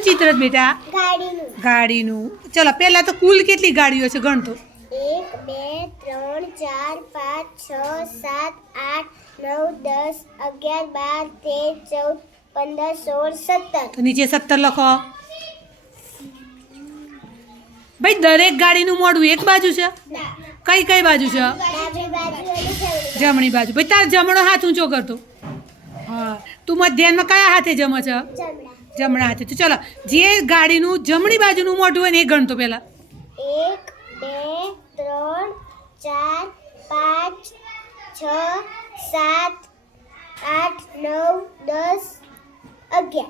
શેનું ચિત્ર છે બેટા? ગાડીનું. ચલો પહેલા તો કુલ કેટલી ગાડીઓ છે ગણતો? 1 2 3 4 5 6 7 8 9 10 11 12 13 14 15 16 17. તો નીચે 17 લખો. ભાઈ દરેક ગાડીનું મોઢું એક બાજુ છે? કઈ કઈ બાજુ છે? જમણી બાજુ. ભાઈ તાર જમણો હાથ ઊંચો કરતો. હા, તું મધ્યાહનમાં કયા હાથે જમો છો? જમણા હાથે. તો ચલો, જે ગાડીનું જમણી બાજુનું મોઢું હોય ને એ ગણતો પહેલા. 1 2 3 4 5 6 7 8 9 10 11.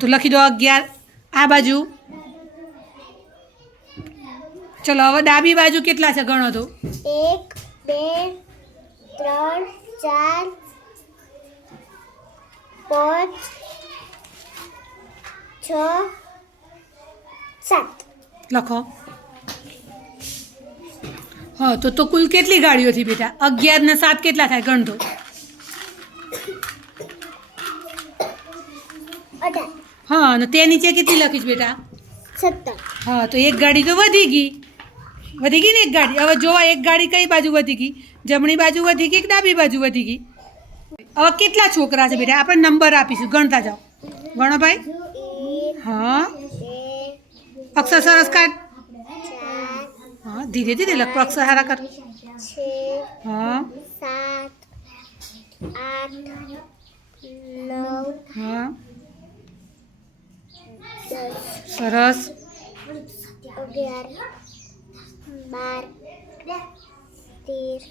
તો લખી દો 11. આ બાજુ. ચલો હવે ડાબી બાજુ કેટલા છે ગણો તો? 1 2 3 4 5 6 7. લખો. હા, તો કુલ કેટલી ગાડીઓ થી બેટા? 11 ને 7 કેટલા થાય ગણતો? 18. હા, અને તે નીચે કેટલી લખીશ બેટા? 17. હા, તો એક ગાડી તો વધી ગઈ ને એક ગાડી. હવે જોવા એક ગાડી કઈ બાજુ વધી ગઈ? જમણી બાજુ વધી ગઈ કે ડાબી બાજુ વધી ગઈ? હવે કેટલા છોકરા છે બેટા? આપણે નંબર આપીશું, ગણતા જાઓ. ગણો ભાઈ. 1 હા, 2 અક્ષર સરસ કાઢ. 4 હા, ધીરે ધીરે લખ, અક્ષર સારા કર. 6 હા 7 8 9 હા 10 સરસ. 11 12 13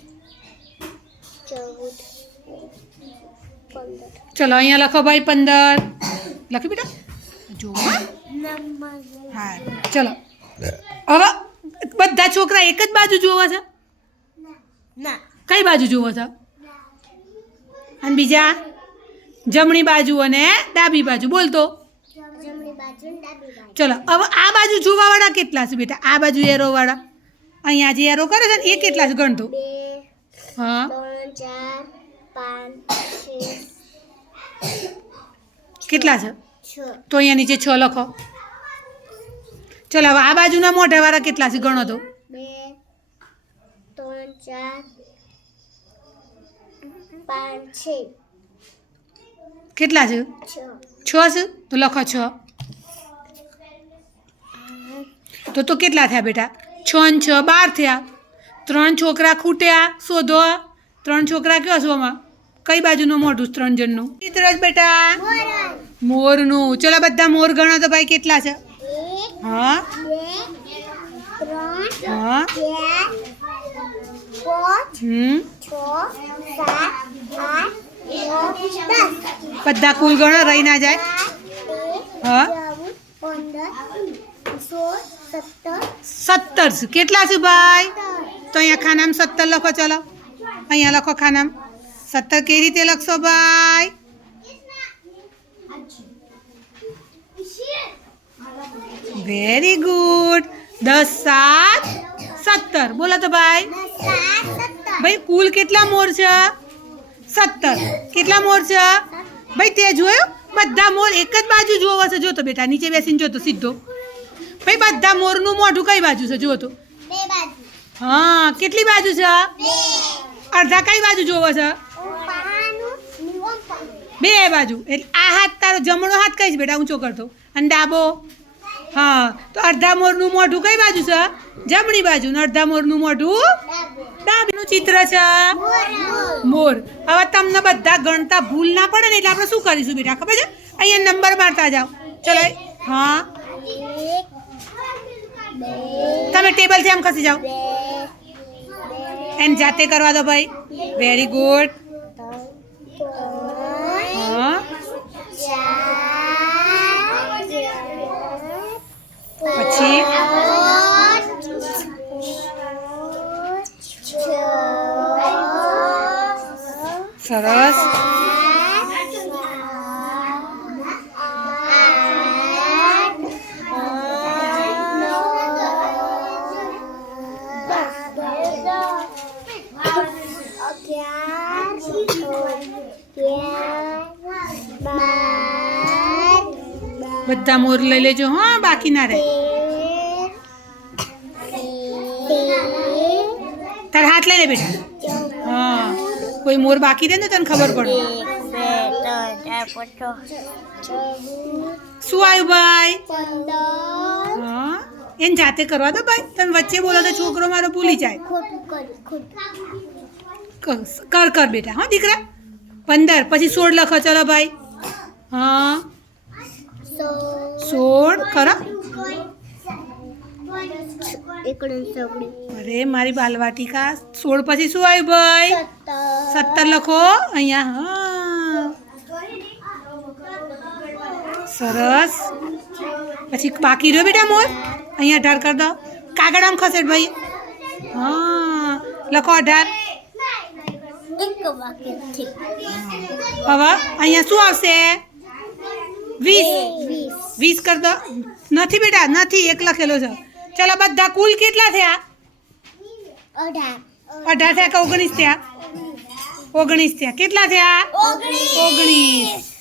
14 15. ચલો અહીંયા લખો ભાઈ 15. લખી બેટા જો. હા ચલો. હવે બધા છોકરા એક જ બાજુ જોવા છે? ના. કઈ બાજુ જોવો છો? અને બીજા જમણી બાજુ અને ડાબી બાજુ બોલતો. જમણી બાજુ ને ડાબી બાજુ. ચલો હવે આ બાજુ જોવાવાળા કેટલા છે બેટા? આ બાજુ એરોવાળા અહીંયા જે એરો કરે છે ને એ કેટલા છે ગણતો? 2 હા 3 4 5 6 કેટલા છે? 6 તો અહીંયા નીચે 6 લખો. ચલો હવે આ બાજુના મોઢાવાળા કેટલા છે ગણો તો? 2 3 4 5 6 કેટલા છે? 6 6 છે. તો લખો 6. તો કેટલા થયા બેટા? 6 ને 6 12 થયા. 3 છોકરા ખૂટ્યા, શોધો. 3 છોકરા કયો શોમાં? કઈ બાજુનું મોઢું 3 જણનું? ચિત્ર જ બેટા મોરનું. ચલો બધા મોર ગણો તો ભાઈ કેટલા છે? 1 હા 2 3 હા 4 5 6 7 8 9 10. બધા કુલ ગણો, રહી ના જાય. હા 15 16 17 છે. કેટલા છે ભાઈ? તો અહીંયા ખાનામાં 17 લખો. ચલો અહીંયા લખો ખાનામાં 17. કેવી રીતે લખશો ભાઈ? Very good. 10 7 17. બોલો તો ભાઈ. ભાઈ કુલ કેટલા મોર છે? 17. કેટલા મોર છે ભાઈ? તે જોયું? બધા મોર એક જ બાજુ જોવો છે. જોતો બેટા નીચે બેસીને જોતો સીધો. ભાઈ બધા મોરનું મોઢું કઈ બાજુ છે જોતો? હા, કેટલી બાજુ છે? અડધા કઈ બાજુ જોવો છે? બે બાજુ. એટલે આ હાથ તારો જમણો હાથ કઈ છે બેટા? ઊંચો કરતો. અને ડાબો? હા, તો અડધા મોરનું મોઢું કઈ બાજુ છે? જમણી બાજુ. ને અડધા મોરનું મોઢું ડાબીનું ચિત્ર છે મોર. હવે તમને બધા ગણતા ભૂલ ના પડે ને એટલે આપણે શું કરીશું બેટા ખબર છે? અહીંયા નંબર મારતા જાઓ. ચલો. હા તમે ટેબલથી આમ ખસી જાઓ. એમ જાતે કરવા દો ભાઈ. Very good. હા પછી સરસ. બધા મોર લઈ લેજો હા, બાકી ના રહે. તાર હાથ લઈ લે બેટા. હા, કોઈ મોર બાકી રહે ને તને ખબર પડે. શું આવ્યું ભાઈ? હા, એને જાતે કરવા દો ભાઈ. તમે વચ્ચે બોલો તો છોકરો મારો ભૂલી જાય. કર બેટા. હા દીકરા. 15 પછી 16 લખો. ચલો ભાઈ. હા 16 ખરા. અરે મારી બાલવાટિકા. 16 પછી શું આવ્યું ભાઈ? 17 લખો અહીંયા. હા સરસ. પછી બાકી રહ્યો બેટા મોર. અહીંયા 18 કરી દો. કાગળ આમ ખસેડ ભાઈ. હા લખો 18. હવે અહીંયા શું આવશે? 20 કરી દો. નથી બેટા નથી, 1 લખેલો છે. ચલો બધા કુલ કેટલા થયા? 18 થયા કે 19 થયા? 19 થયા. કેટલા થયા? 19.